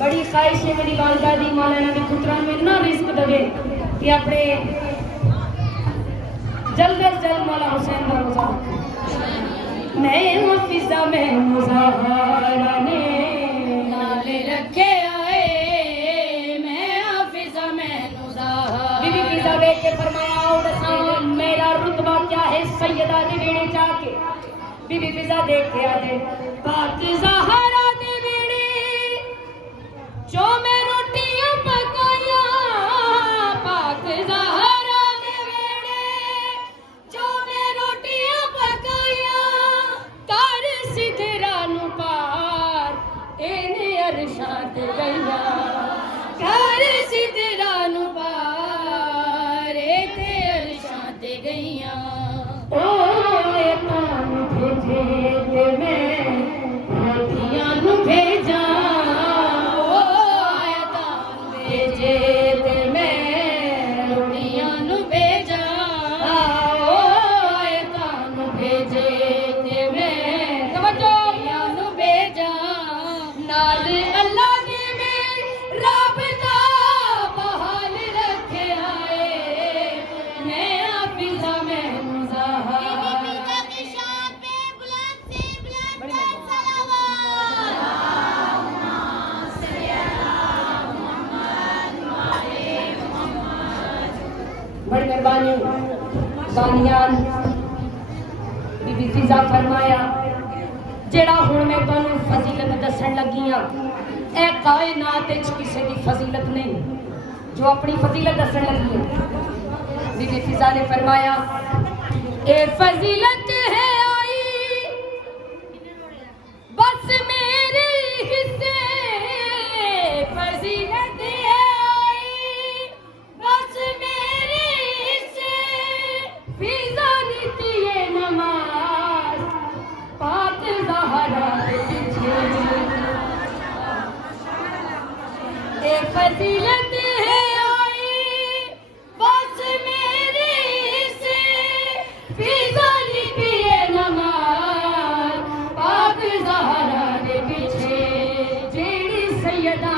बड़ी ख्वाहिश है मेरी वालदा दी मौला इन्हां दे पुत्रां नूं इन्ना रिस्क देवे कि अपने जल्द अज जल्द मौला हुसैन का रोजा रखे। मैं हफिजा में मुज़ाहरा ने नाल रखे आए, मैं हफिजा में मुज़ाहरा। बीबी फिजा देख के फरमाया ओ दसा मेरा रुतबा क्या है सैयदा दे वेड़े जाके। बीबी फिजा देख के आदे पाक ज़हरा दे वेड़े जो मैं रोटियां पकाया, पाक ज़हरा दे वेड़े जो मैं रोटियां पकाया, कर सिदरा नू पार इन्हें अरशां ते गईया, कर सिदरा नू पार इन्हें अरशां ते गईया। ओ तान भेजे ते मैं रोटियां नू भेजा, भेजे ते मैं रोटियां नू भेजा, तानू भेजे ते मैं रोटियां नू भेजा। नाल अल्लाह ने मैं राबता बहाल रखे आए, मैं हफिजा में मुज़ाहरा। बड़ी मेहरबानी बानियान बीबी फिजा फरमाया जेड़ा हुण मैं तुहानू फजीलत दसन लगी हां, ए कायनात विच किसी दी फजीलत नहीं जो अपनी फजीलत दसन लगी है। बीबी फिजा ने फरमाया ए फजीलत है आई बस मेरे हिस्से, फजीलत है आई बस मेरे हिस्से, फिजा नीति ये नमाज पाक ज़हरा के पीछे। ए फजीलत है आई बस मेरे हिस्से, फिजा नीति ये नमाज पाक ज़हरा के पीछे। जेड़ी सैयदा